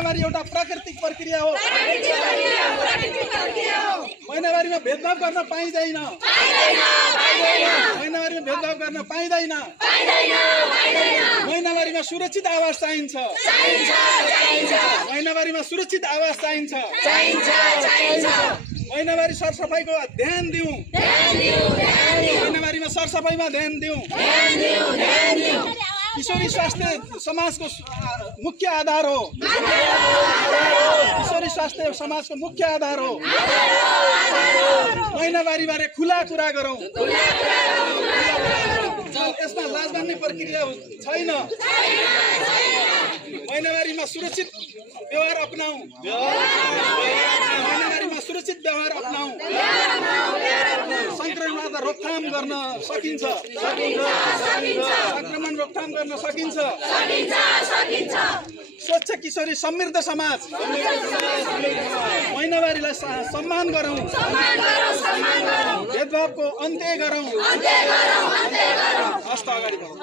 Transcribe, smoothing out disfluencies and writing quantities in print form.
महिनावारी एउटा प्राकृतिक प्रक्रिया हो। महिनावारीमा भेदभाव गर्न पाइँदैन। महिनावारीमा भेदभाव गर्न पाइँदैन। महिनावारीमा सुरक्षित आवास चाहिन्छ। महिनावारीमा सुरक्षित आवास चाहिन्छ। महिनावारी सरसफाइको ध्यान दिउँ। महिनावारीमा सरसफाइमा ध्यान दिउँ। किशोरी स्वास्थ्य समाजको मुख्य आधार हो। किशोरी स्वास्थ्य समाजको मुख्य आधार हो। महिनावारी बारे खुला कुरा गरौँ। यसमा लाज मान्ने प्रक्रिया छैन। महिनावारीमा सुरक्षित व्यवहार अपनाऊ। महिनावारीमा सुरक्षित व्यवहार अपनाऊ। संक्रमणबाट रोकथाम गर्न सकिन्छ। संक्रमण रोकथाम गर्न सकिन्छ। स्वच्छ किशोरी समृद्ध समाज। महिनावारीलाई सम्मान गरौँ। भेदभावको अन्त्य गरौँ। हस्त अगाडि बढौँ।